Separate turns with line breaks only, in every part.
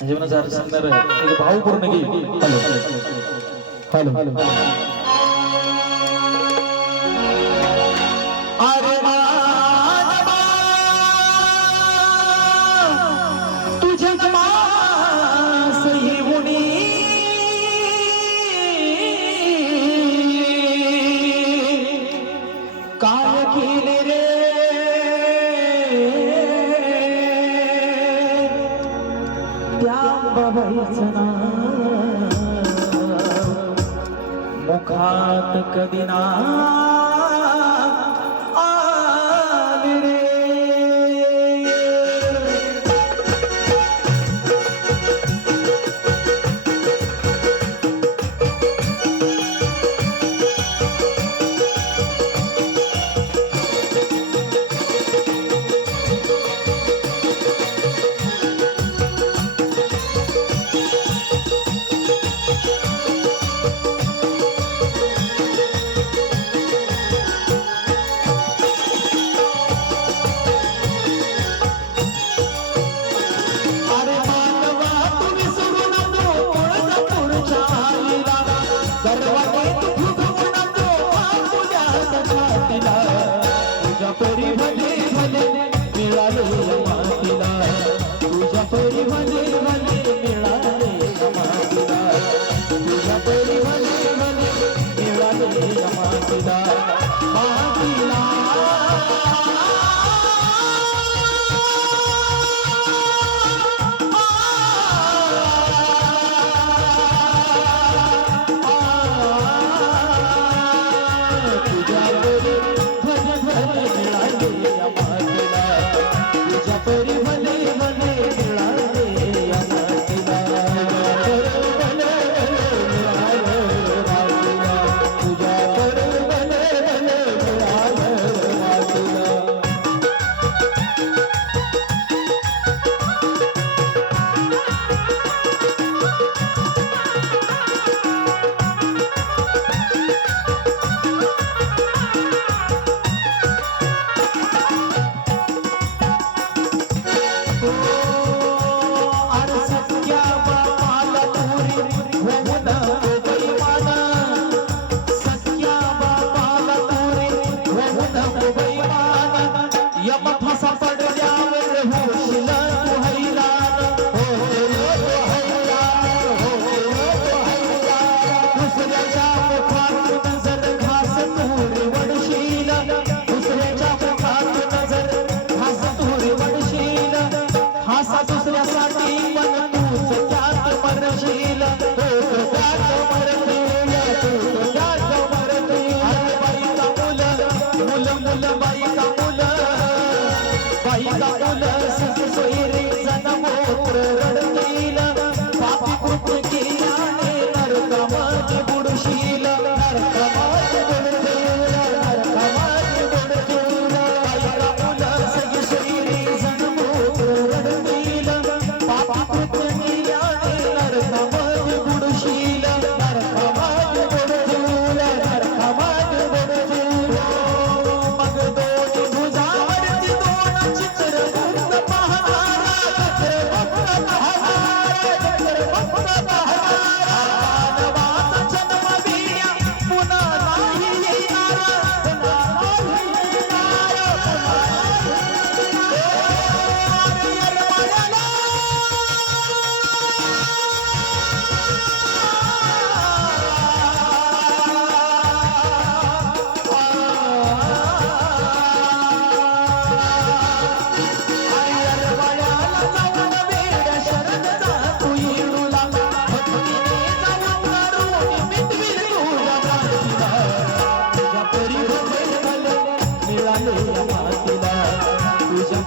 जीवनाचा हरसंदर आहे भावपूर्ण पूर्ण हॅलो हॅलो. हॅलो. काहीच ना मुखात कधी 没有没有 What, what?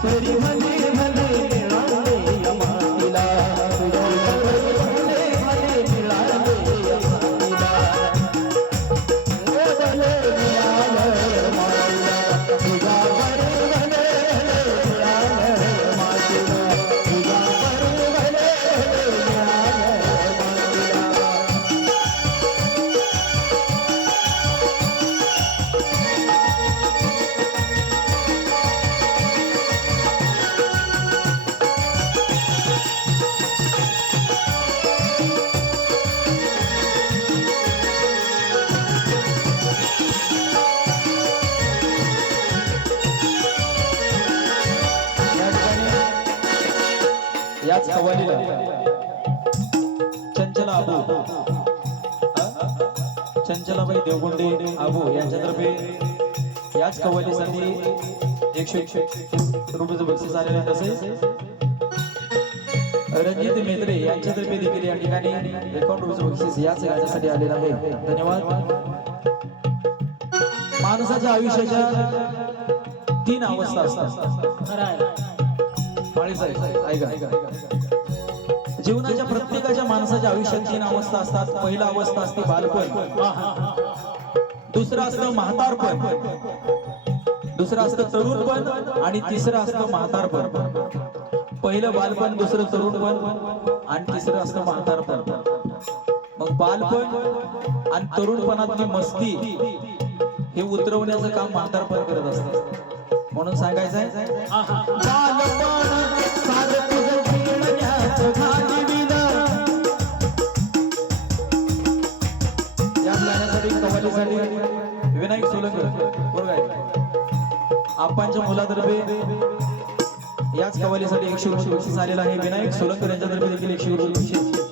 तेरी मन याच कवालीला चंचला आबू. चंचलाबाई देवगुंडे आबू यांच्यातर्फे याच कवालीसाठी एकशे एकशे रुपयाचं बक्षीस आलेलं आहे तसेच रणजित मेत्रे यांच्यातर्फे देखील या ठिकाणी एकावन्न रुपयाचं बक्षीस याच याच्यासाठी आलेलं आहे. धन्यवाद. माणसाच्या आयुष्याच्या तीन अवस्था असतात. माळी साहेब, ऐका जीवनाच्या प्रत्येकाच्या माणसाच्या आयुष्यात तीन अवस्था असतात. पहिला अवस्था असते बालपण. दुसरं असतं म्हातारपण. दुसरं असतं तरुणपण आणि तिसरं असतं म्हातारपण. पहिलं बालपण दुसरं तरुणपण आणि तिसरं असतं म्हातारपण. मग बालपण आणि तरुणपणातली मस्ती हे उतरवण्याचं काम म्हातारपण करत असतं. म्हणून सांगायचंय बालपण विनायक सोलंकर बरोबर आप्पांच्या मुलातर्फे याच कवालीसाठी एकशे वर्ष बक्षीस आलेला आहे. विनायक सोलंकर यांच्यातर्फे देखील एकशे वर्ष बक्षीस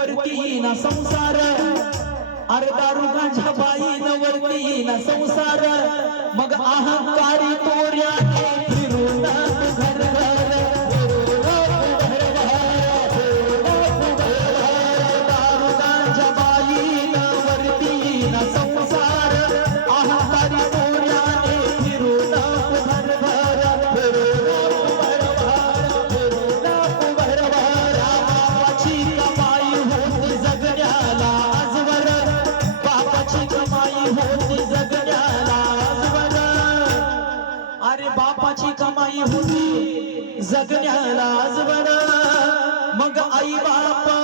वरती ना संसार. अरे दारू गांजा बाईन वरती ना संसार. मग अहंकारी तोऱ्या होती जगण्याला बना मग आई बापा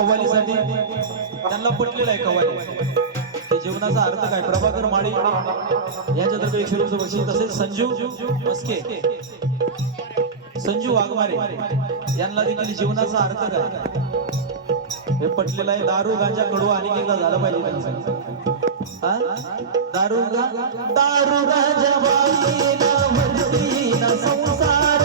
कव्वालीसाठी त्यांना पटलेलं आहे कव्वाली. जीवनाचा अर्थ काय? प्रभाकर माळी यांच्यातर्फे एकशे रुपये बक्षीस. तसेच संजू मस्के संजू वाघमारे यांना देखील जीवनाचा अर्थ काय? हे पटलेलं आहे. दारू गांजा कडू आणि एकदा झालं पाहिजे दारू दारू गांजा संसार.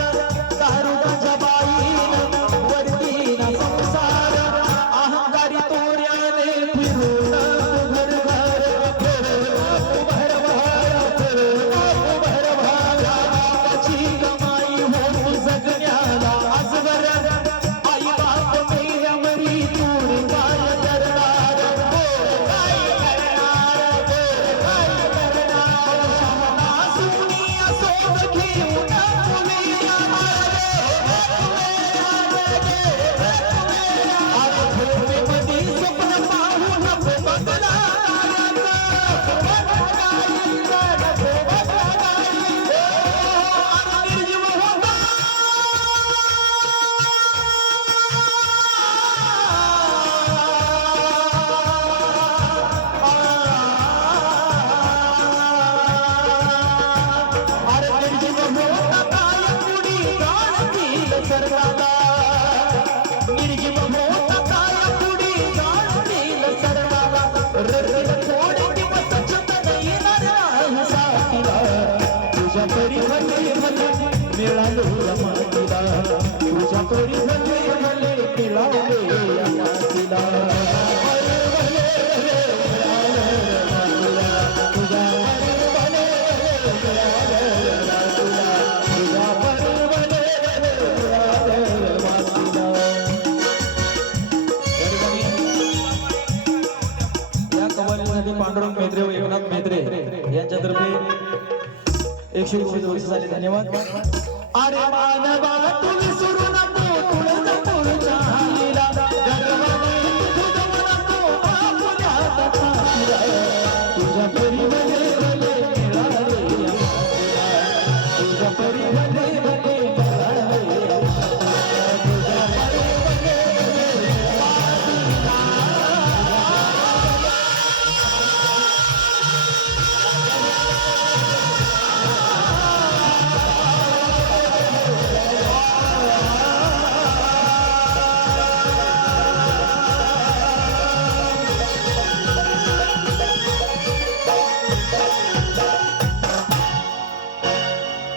सरकार धन्यवाद.
अरे मानवा तुला